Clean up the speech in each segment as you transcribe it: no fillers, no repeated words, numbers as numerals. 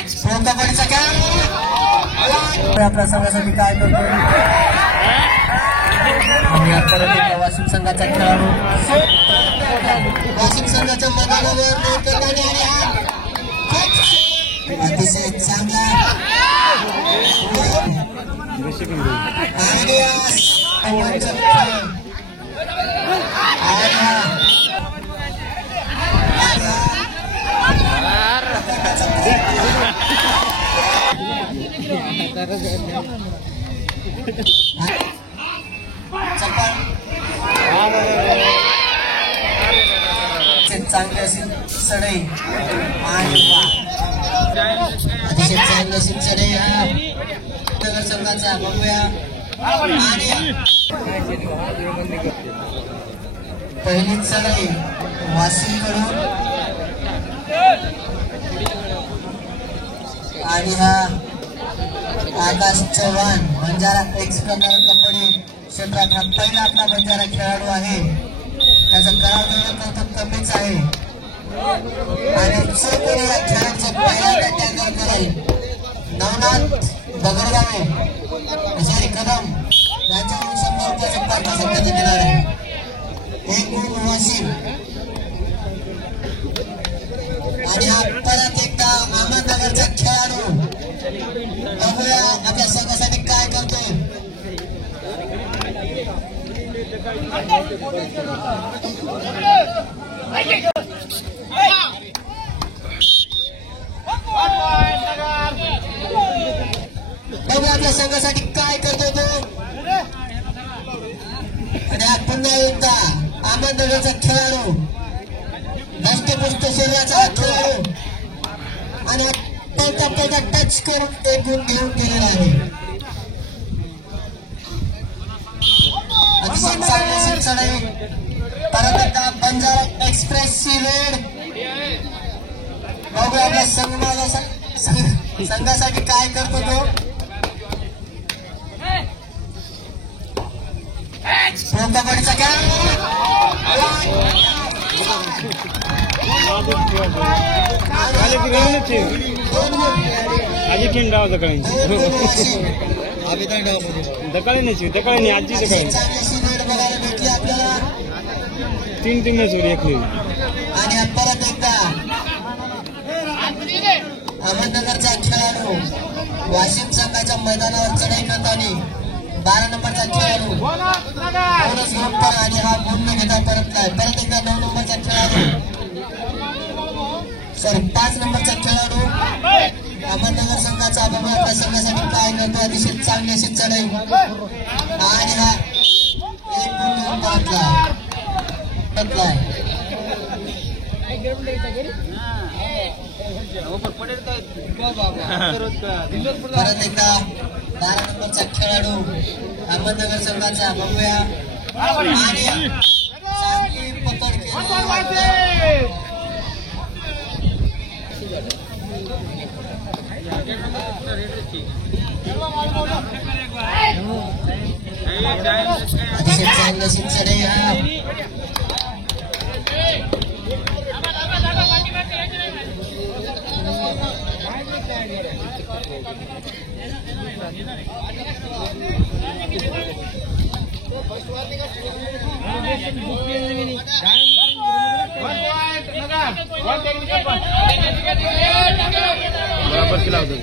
कबड्डीचा आपल्या संघासाठी काय करतो आणि आता वाशिम संघाचा खेळाडू वाशिम संघाच्या मैदानावर अतिशय चांगला चांगली अशी चढाई आणि अतिशय चांगली अशी चढाई हा नगर संघाचा बघूया पहिली चढाई वाशिम कडून आणि हा आकाश चव्हाण बंजारा एक्स प्रकार कबड्डी क्षेत्रात हा पहिला आपला बंजारा खेळाडू आहे. त्याचा करार कौतुक कमीच आहे आणि या खेळाचं पहिल्यांदा टॅकल करेल नवनाथ बगरगावे हजारी कदम यांच्याकडून 100 रुपयाचा पारितोषिक देणार आहे. एक गुण वाशिम आणि परत एकदा अहमदनगरचा खेळाडू बघूया आपल्या संघासाठी काय करतोय. बघूया आपल्या संघासाठी काय करतोय तो आणि पुन्हा एकदा अहमदनगरचा खेळाडू धष्टपुष्ट शरीराचा खेळाडू आणि पहिला टच करून एक गुण घेऊन गेलेला आहे. अतिशय चांगली चढाई परत एकदा बंजारा एक्सप्रेस ची वेळ बघूया आपल्या संघासाठी काय करतो तो. कबड्डीचा दकाळी आजी तीन आणि परत एकदा अहमदनगरचा खेळाडू वाशिम संघाच्या मैदानावर चढाई करताना 12 नंबरचा खेळाडू बोनस घेऊन पण आणि हा गुण घेता परत एकदा 9 नंबरचा खेळाडू 5 नंबरचा खेळाडू अहमदनगर संघाचा बघा आपल्या संघासाठी काय करतो. अतिशय चांगली अशी चढाई आणि हा एक गुण परत एकदा 12 नंबरचा खेळाडू अहमदनगर संघाचा बघूया आणि चांगली पकड अतिशय चांगली अशी चढाई हा बराबर खिलाओ दो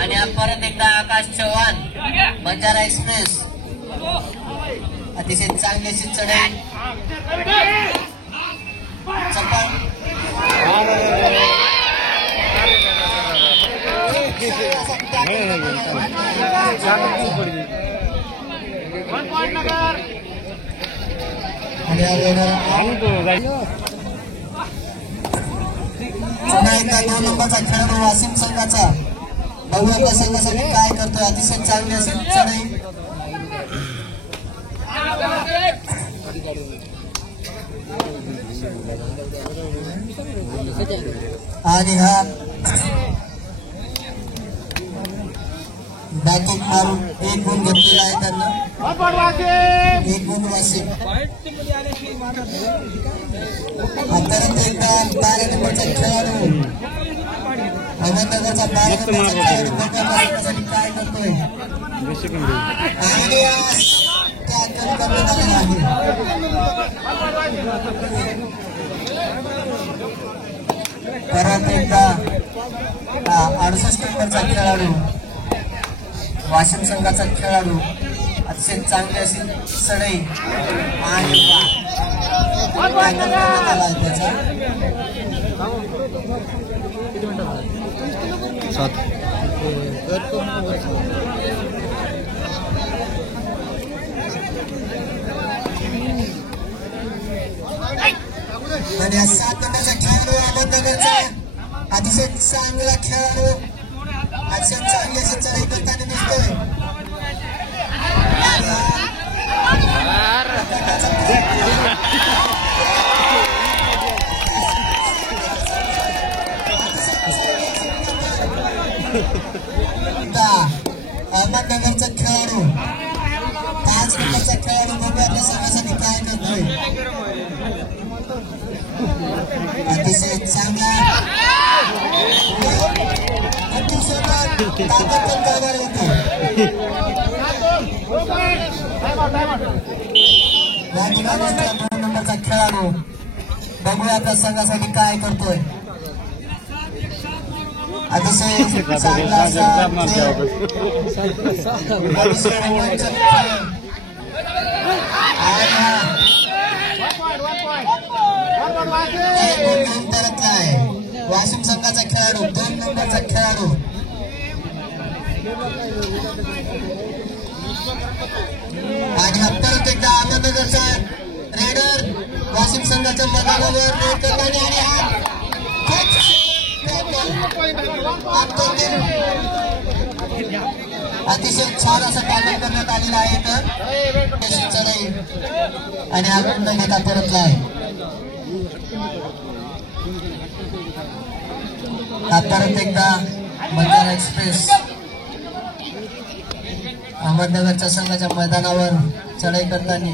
आणि परत एकदा आकाश चव्हाण बंजारा एक्सप्रेस अतिशय चांगली अशी चढाई पुन्हा एकदा 2 नंबरचा खेळाडू वाशिम संघाचा बघूया संघासाठी काय करतोय. अतिशय चांगली अशी चढाई आणि हा बॅटिंग मारून 1 गुण घेतलेला आहे त्यांना. 1 गुण वासिम. परत एकदा 12 नंबरचा खेळाडू अहमदनगरचा 12 नंबरचा खेळाडू बघण्यासाठी काय करतोय आणि त्या कमी झालेला आहे. परत एकदा 68 नंबरचा खेळाडू वाशिम संघाचा खेळाडू अतिशय चांगली अशी सडई आणि त्याचा आणि 7 नंबरचा खेळाडू अहमदनगरचा अतिशय चांगला खेळाडू अतिशय चांगली अशी चढाई करताना दिसतोय. अहमदनगरचा खेळाडू 5 नंबरचा खेळाडू बघू आपल्या संघासाठी काय करतोय. अतिशय चांगला नंबरचा खेळाडू बघूया आपल्या संघासाठी काय करतोय. अतिशय चांगला असा वाशिम संघाचा खेळाडू 2 नंबरचा खेळाडू आणि परत एकदा अहमदनगरचा रेडर वाशिम संघाच्या मैदानावर अतिशय छान असं टॅकल करण्यात आलेलं आहे आणि हा गुण घेता परतला आहे. परत एकदा बंजारा एक्सप्रेस अहमदनगरच्या संघाच्या मैदानावर चढाई करताना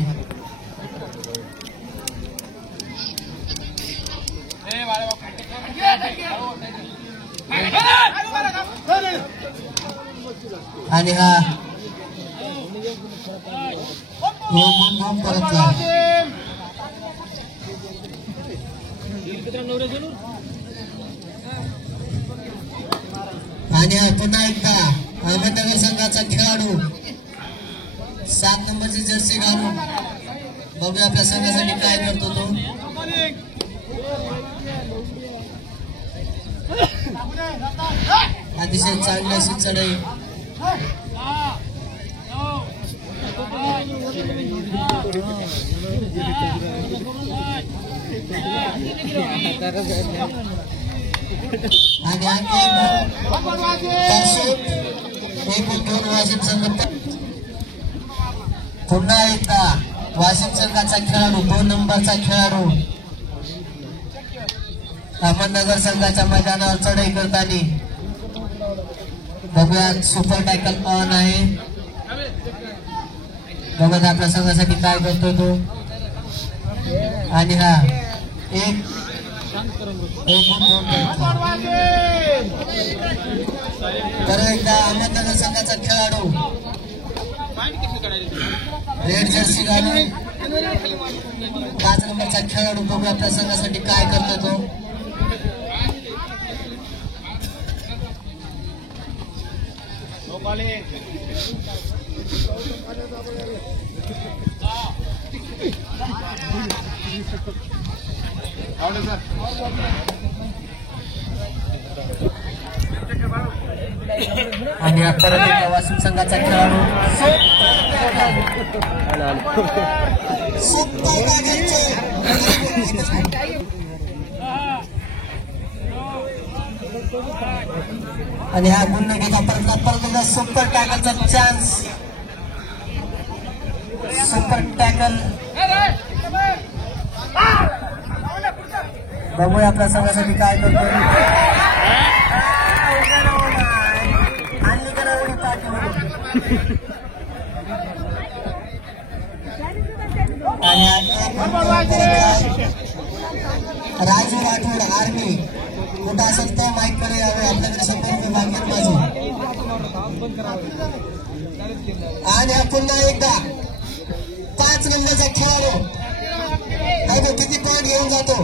आणि हा परतला. आणि पुन्हा एकदा अहमदनगर संघाचा खेळाडू 7 नंबरची जर्सी घालून बघूया आपल्या संघासाठी काय करतो तो. अतिशय चांगली अशी चढाई आणि वाशिम संघ. पुन्हा एकदा वाशिम संघाचा खेळाडू 2 नंबरचा खेळाडू अहमदनगर संघाच्या मैदानावर चढाई करताना बघूया. सुपर टॅकल ऑन आहे. बघत आपल्या संघासाठी काय करतोय तो. आणि हा एक परत एकदा अहमदनगर संघाचा खेळाडू रेड जर्सी घालून 5 नंबरचा खेळाडू बघू आपल्या संघासाठी काय करतो तो. आणि परत एकदा वाशिम संघाचा खेळाडू आणि हा गुण घेता परत सुपर टॅकलचा चान्स. सुपर टॅकल बघूया आपल्या संघासाठी काय करतो. राजू राठोड आर्मी कुठं असेल तर माईक कडे यावे. आपल्याकडे संपर्क विभाग बाजू. आणि हा पुन्हा एकदा 5 नंबरचा खेळाडू किती पॉईंट घेऊन जातो.